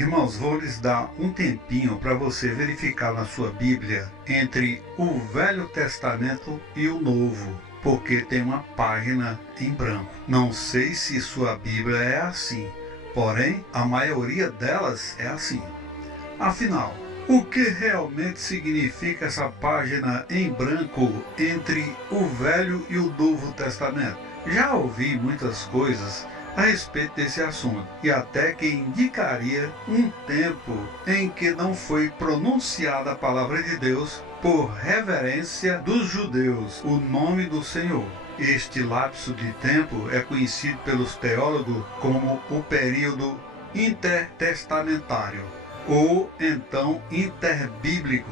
Irmãos, vou lhes dar um tempinho para você verificar na sua Bíblia entre o Velho Testamento e o Novo, porque tem uma página em branco. Não sei se sua Bíblia é assim, porém a maioria delas é assim. Afinal, o que realmente significa essa página em branco entre o Velho e o Novo Testamento? Já ouvi muitas coisas a respeito desse assunto, e até que indicaria um tempo em que não foi pronunciada a palavra de Deus por reverência dos judeus, o nome do Senhor. Este lapso de tempo é conhecido pelos teólogos como o período intertestamentário, ou então interbíblico.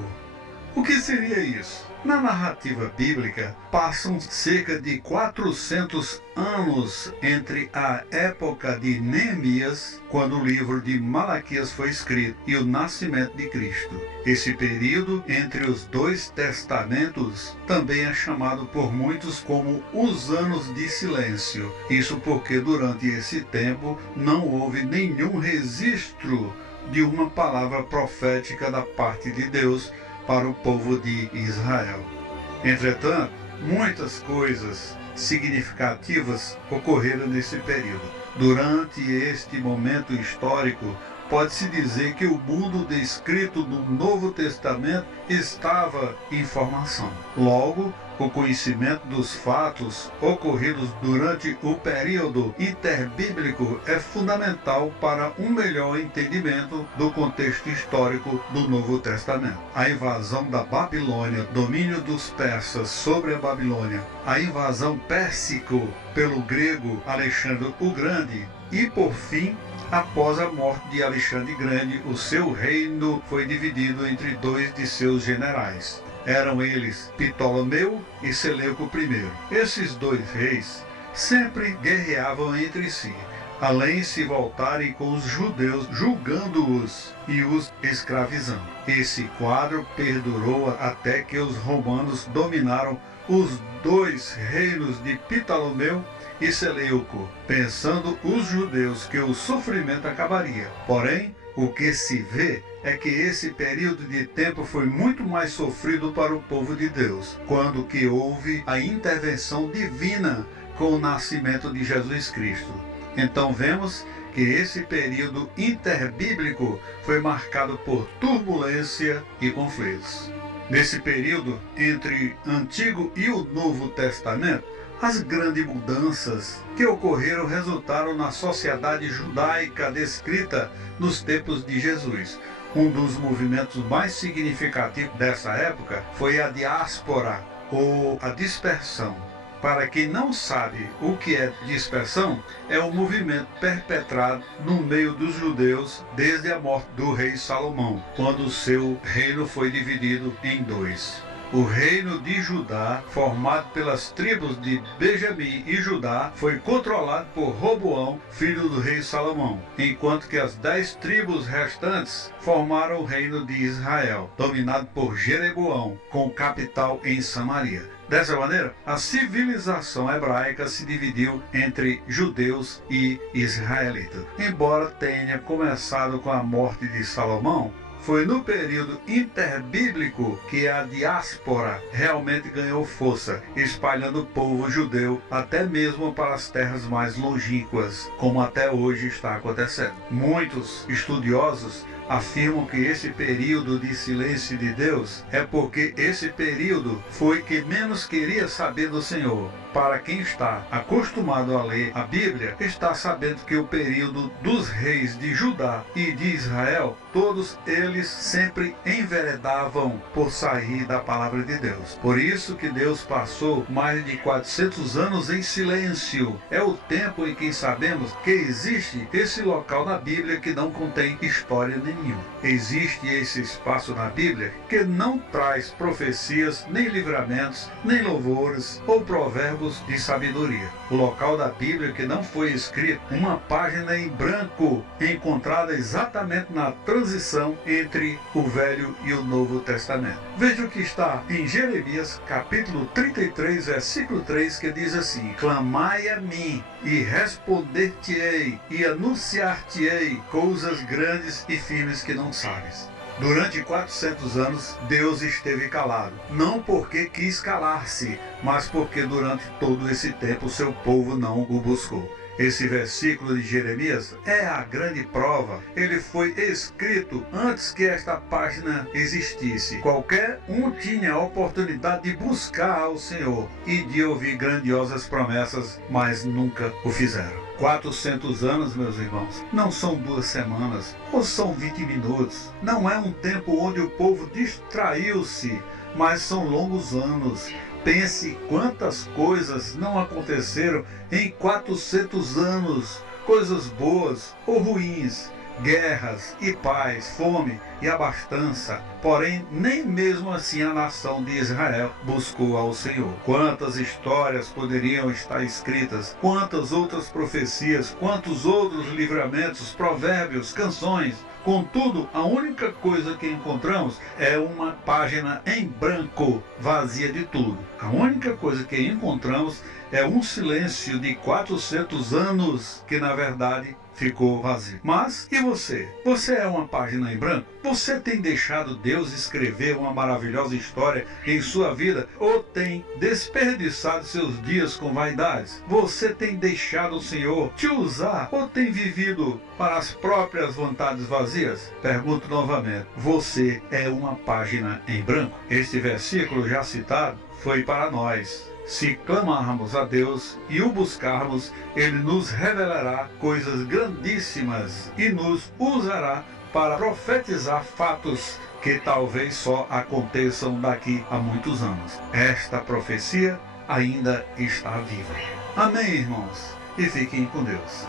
O que seria isso? Na narrativa bíblica, passam cerca de 400 anos entre a época de Neemias, quando o livro de Malaquias foi escrito, e o nascimento de Cristo. Esse período entre os dois testamentos também é chamado por muitos como os anos de silêncio. Isso porque durante esse tempo não houve nenhum registro de uma palavra profética da parte de Deus para o povo de Israel. Entretanto, muitas coisas significativas ocorreram nesse período. Durante este momento histórico, pode-se dizer que o mundo descrito no Novo Testamento estava em formação. Logo, o conhecimento dos fatos ocorridos durante o período interbíblico é fundamental para um melhor entendimento do contexto histórico do Novo Testamento. A invasão da Babilônia, domínio dos persas sobre a Babilônia, a invasão pérsico pelo grego Alexandre o Grande e, por fim, após a morte de Alexandre Grande, o seu reino foi dividido entre dois de seus generais. Eram eles Ptolomeu e Seleuco I. Esses dois reis sempre guerreavam entre si, além de se voltarem com os judeus, julgando-os e os escravizando. Esse quadro perdurou até que os romanos dominaram os dois reinos de Ptolomeu e Seleuco, pensando os judeus que o sofrimento acabaria. Porém, o que se vê é que esse período de tempo foi muito mais sofrido para o povo de Deus, quando que houve a intervenção divina com o nascimento de Jesus Cristo. Então vemos que esse período interbíblico foi marcado por turbulência e conflitos. Nesse período, entre o Antigo e o Novo Testamento, as grandes mudanças que ocorreram resultaram na sociedade judaica descrita nos tempos de Jesus. Um dos movimentos mais significativos dessa época foi a diáspora, ou a dispersão. Para quem não sabe o que é dispersão, é um movimento perpetrado no meio dos judeus desde a morte do rei Salomão, quando o seu reino foi dividido em dois. O reino de Judá, formado pelas tribos de Benjamim e Judá, foi controlado por Roboão, filho do rei Salomão, enquanto que as 10 tribos restantes formaram o reino de Israel, dominado por Jeroboão, com capital em Samaria. Dessa maneira, a civilização hebraica se dividiu entre judeus e israelitas. Embora tenha começado com a morte de Salomão, foi no período interbíblico que a diáspora realmente ganhou força, espalhando o povo judeu até mesmo para as terras mais longínquas, como até hoje está acontecendo. Muitos estudiosos afirmam que esse período de silêncio de Deus é porque esse período foi que menos queria saber do Senhor. Para quem está acostumado a ler a Bíblia, está sabendo que o período dos reis de Judá e de Israel, todos eles sempre enveredavam por sair da palavra de Deus. Por isso que Deus passou mais de 400 anos em silêncio. É o tempo em que sabemos que existe esse local na Bíblia que não contém história nenhuma. nenhum. Existe esse espaço na Bíblia que não traz profecias, nem livramentos, nem louvores ou provérbios de sabedoria. O local da Bíblia que não foi escrito, uma página em branco, encontrada exatamente na transição entre o Velho e o Novo Testamento. Veja o que está em Jeremias, capítulo 33, versículo 3, que diz assim: clamai a mim, e responder-te-ei, e anunciar-te-ei coisas grandes e firmes que não sabes. Durante 400 anos, Deus esteve calado. Não porque quis calar-se, mas porque durante todo esse tempo o seu povo não o buscou. Esse versículo de Jeremias é a grande prova. Ele foi escrito antes que esta página existisse. Qualquer um tinha a oportunidade de buscar ao Senhor e de ouvir grandiosas promessas, mas nunca o fizeram. 400 anos, meus irmãos, não são 2 semanas ou são 20 minutos. Não é um tempo onde o povo distraiu-se, mas são longos anos. Pense quantas coisas não aconteceram em 400 anos, coisas boas ou ruins, guerras e paz, fome e abastança. Porém, nem mesmo assim a nação de Israel buscou ao Senhor. Quantas histórias poderiam estar escritas, quantas outras profecias, quantos outros livramentos, provérbios, canções. Contudo, a única coisa que encontramos é uma página em branco, vazia de tudo. A única coisa que encontramos é um silêncio de 400 anos que, na verdade, ficou vazio. Mas, e você? Você é uma página em branco? Você tem deixado Deus escrever uma maravilhosa história em sua vida ou tem desperdiçado seus dias com vaidades? Você tem deixado o Senhor te usar ou tem vivido para as próprias vontades vazias? Pergunto novamente, você é uma página em branco? Este versículo já citado foi para nós. Se clamarmos a Deus e o buscarmos, Ele nos revelará coisas grandíssimas e nos usará para profetizar fatos que talvez só aconteçam daqui a muitos anos. Esta profecia ainda está viva. Amém, irmãos? E fiquem com Deus.